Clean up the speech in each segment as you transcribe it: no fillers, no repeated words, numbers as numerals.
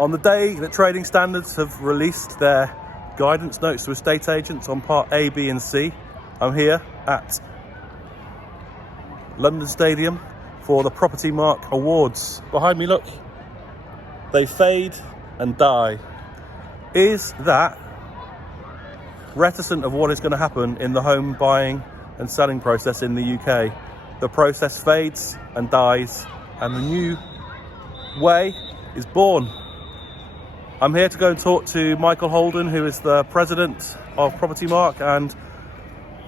On the day that Trading Standards have released their guidance notes to estate agents on Part A, B and C, I'm here at London Stadium for the Property Mark Awards. Behind me, look, they fade and die. Is that reticent of what is going to happen in the home buying and selling process in the UK? The process fades and dies, and the new way is born. I'm here to go and talk to Michael Holden, who is the president of Property Mark and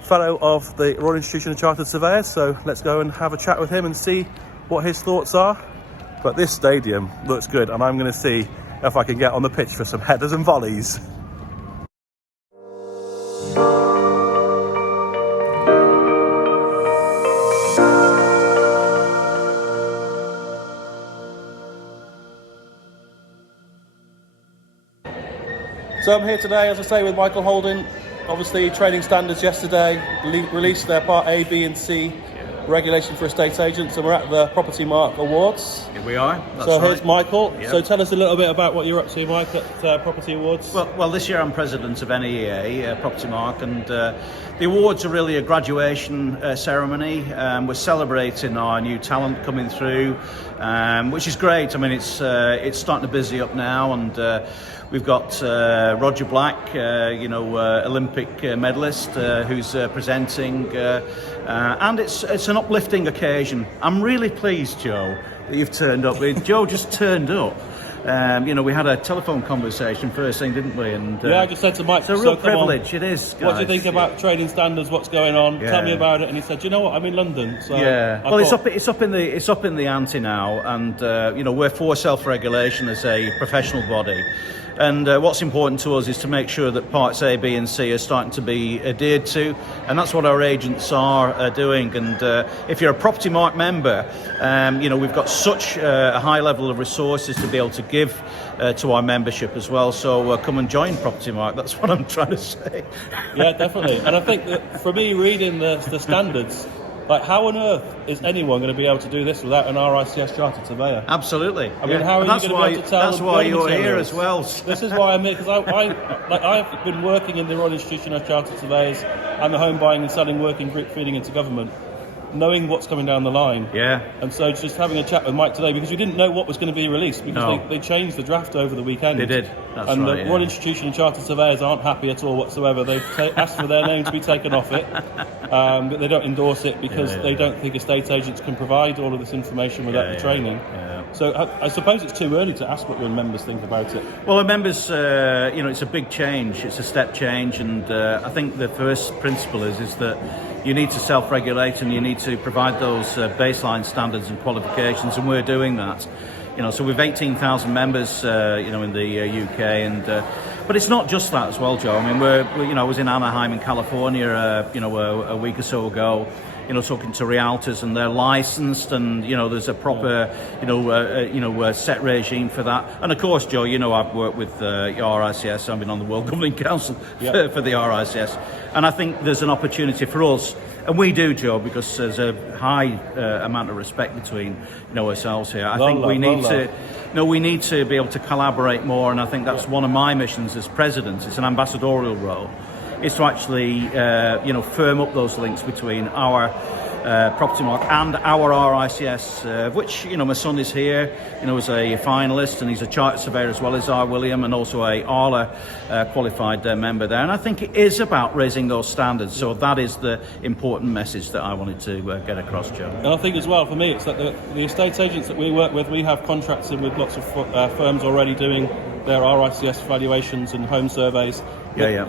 fellow of the Royal Institution of Chartered Surveyors. So let's go and have a chat with him and see what his thoughts are. But this stadium looks good, and I'm going to see if I can get on the pitch for some headers and volleys. So I'm here today, as I say, with Michael Holden. Obviously, Trading Standards yesterday released their Part A, B and C regulation for estate agents, and we're at the Property Mark Awards. Here we are. That's so right. Here's Michael. Yep. So tell us a little bit about what you're up to, Mike, at Property Awards. Well, this year I'm president of NEA, Property Mark, and the awards are really a graduation ceremony. We're celebrating our new talent coming through, which is great. I mean, it's starting to busy up now, and we've got Roger Black, Olympic medalist, who's presenting, and it's an uplifting occasion. I'm really pleased, Joe, that you've turned up. Joe just turned up. We had a telephone conversation first thing, didn't we? And yeah, I just said to Mike, it's a real privilege. It is. Guys. What do you think about Trading Standards? What's going on? Yeah. Tell me about it. And he said, you know what? I'm in London. So yeah. Well, it's up in the ante now, and we're for self-regulation as a professional body. And what's important to us is to make sure that Parts A, B and C are starting to be adhered to, and that's what our agents are doing. And if you're a Property Mark member, we've got such a high level of resources to be able to give to our membership as well. So come and join Property Mark. That's what I'm trying to say. Yeah, definitely. And I think that for me, reading the standards, like, how on earth is anyone going to be able to do this without an RICS chartered surveyor? Absolutely. I mean, how are you going to be able to tell? That's why you're here as well. This is why I'm here, because I've been working in the Royal Institution of Chartered Surveyors and the Home Buying and Selling Working Group feeding into government, knowing what's coming down the line. Yeah. And so just having a chat with Mike today, because we didn't know what was going to be released, because they changed the draft over the weekend. They did. That's and right, the Royal Institution of Chartered Surveyors aren't happy at all whatsoever. They've asked for their name to be taken off it, but they don't endorse it because they don't think estate agents can provide all of this information without the training. Yeah. So I suppose it's too early to ask what your members think about it. Well, the members, it's a big change. It's a step change, and I think the first principle is that you need to self-regulate and you need to provide those baseline standards and qualifications, and we're doing that. So we've 18,000 members, in the UK, and but it's not just that as well, Joe. I mean, I was in Anaheim in California, a week or so ago. Talking to realtors, and they're licensed, and there's a proper set regime for that. And of course, Joe, I've worked with RICS. I've been on the World Governing Council for the RICS, and I think there's an opportunity for us, and we do, Joe, because there's a high amount of respect between ourselves here. I think we need to be able to collaborate more, and I think that's one of my missions as president. It's an ambassadorial role. Is to actually, firm up those links between our Property Mark and our RICS, which, my son is here, as a finalist, and he's a chartered surveyor as well as our William, and also a ARLA qualified member there. And I think it is about raising those standards. So that is the important message that I wanted to get across, Joe. And I think as well, for me, it's that the estate agents that we work with, we have contracts in with lots of firms already doing their RICS valuations and home surveys. Yeah.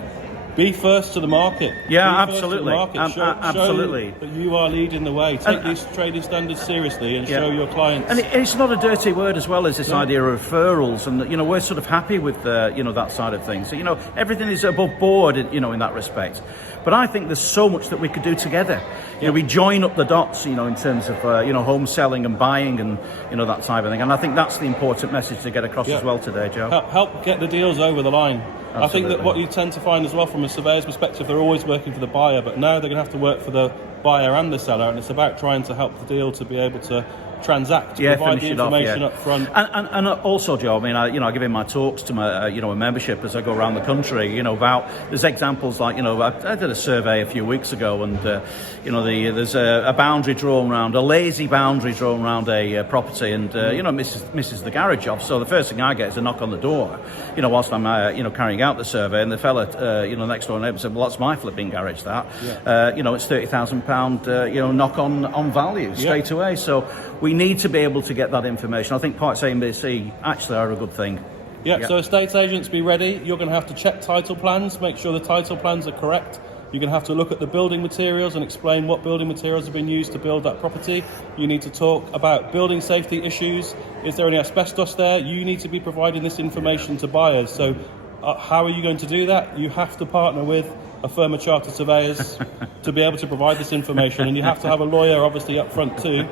Be first to the market. Yeah, absolutely. Absolutely. Show that you are leading the way. Take these trading standards seriously and show your clients. And it's not a dirty word as well as this idea of referrals. And, we're sort of happy with, that side of things. So, everything is above board, in that respect. But I think there's so much that we could do together. We join up the dots, in terms of, home selling and buying and, that type of thing. And I think that's the important message to get across as well today, Joe. Help get the deals over the line. Absolutely. I think that what you tend to find as well from a surveyor's perspective, they're always working for the buyer, but now they're going to have to work for the buyer and the seller, and it's about trying to help the deal to be able to transact, to provide the information up front. And also, Joe, I mean, I give in my talks to my, a membership as I go around the country, about, there's examples like, I did a survey a few weeks ago, and, there's a boundary drawn around, a lazy boundary drawn around a property, and, misses the garage off. So the first thing I get is a knock on the door, whilst I'm, carrying out the survey, and the fella, next door neighbour said, well, that's my flipping garage, that. Yeah. It's £30,000, knock on value straight away. So we need to be able to get that information. I think Parts A and B&C actually are a good thing. Yeah, so estate agents, be ready. You're going to have to check title plans, make sure the title plans are correct. You're going to have to look at the building materials and explain what building materials have been used to build that property. You need to talk about building safety issues. Is there any asbestos there? You need to be providing this information to buyers. So how are you going to do that? You have to partner with a firm of chartered surveyors to be able to provide this information, and you have to have a lawyer obviously up front too.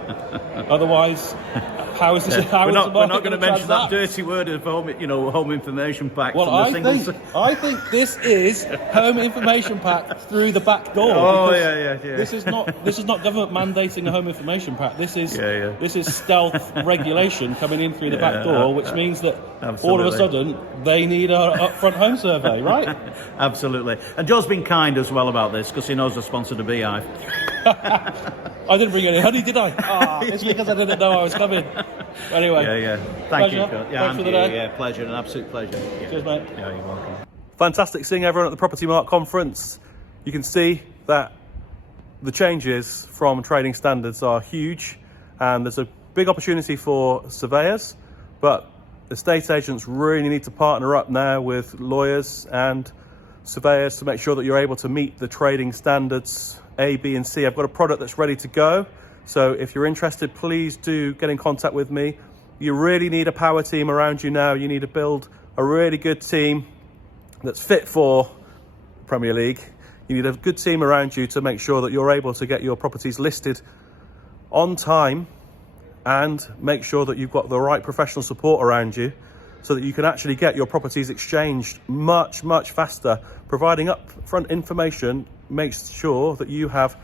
Otherwise, how is this? We're not going to mention that dirty word of home information pack. Well, I think this is home information pack through the back door. Oh yeah. This is not government mandating a home information pack. This is stealth regulation coming in through the back door, which means that all of a sudden they need an upfront home survey, right? Absolutely. And Joe's been kind as well about this because he knows I sponsored a beehive. I didn't bring any honey, did I? It's because I didn't know I was coming. Anyway. Thank you. Thanks for the day. Yeah, pleasure, an absolute pleasure. Yeah. Cheers, mate. Yeah, you're welcome. Fantastic seeing everyone at the Property Mark conference. You can see that the changes from trading standards are huge, and there's a big opportunity for surveyors, but estate agents really need to partner up now with lawyers and surveyors to make sure that you're able to meet the trading standards A, B and C. I've got a product that's ready to go, so if you're interested, please do get in contact with me. You really need a power team around you now. You need to build a really good team that's fit for Premier League. You need a good team around you to make sure that you're able to get your properties listed on time and make sure that you've got the right professional support around you so that you can actually get your properties exchanged much, much faster. Providing upfront information makes sure that you have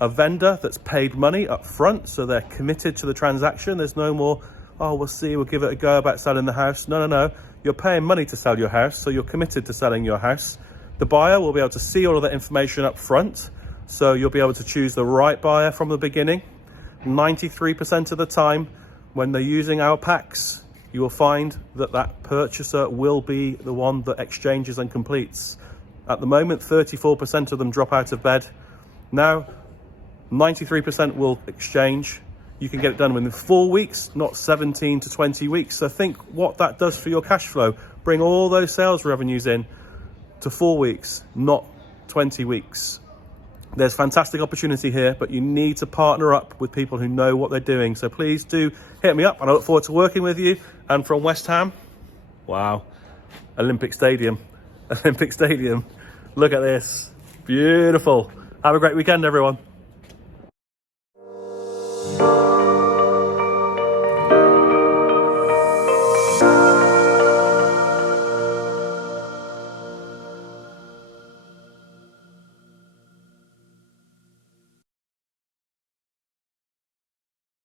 a vendor that's paid money up front, so they're committed to the transaction. There's no more, we'll see, we'll give it a go about selling the house. No. You're paying money to sell your house, so you're committed to selling your house. The buyer will be able to see all of that information up front, so you'll be able to choose the right buyer from the beginning. 93% of the time, when they're using our packs, you will find that that purchaser will be the one that exchanges and completes. At the moment, 34% of them drop out of bed. Now, 93% will exchange. You can get it done within 4 weeks, not 17 to 20 weeks. So think what that does for your cash flow. Bring all those sales revenues in to 4 weeks, not 20 weeks. There's fantastic opportunity here, but you need to partner up with people who know what they're doing. So please do hit me up, and I look forward to working with you. And from West Ham, wow, Olympic Stadium. Look at this, beautiful. Have a great weekend, everyone.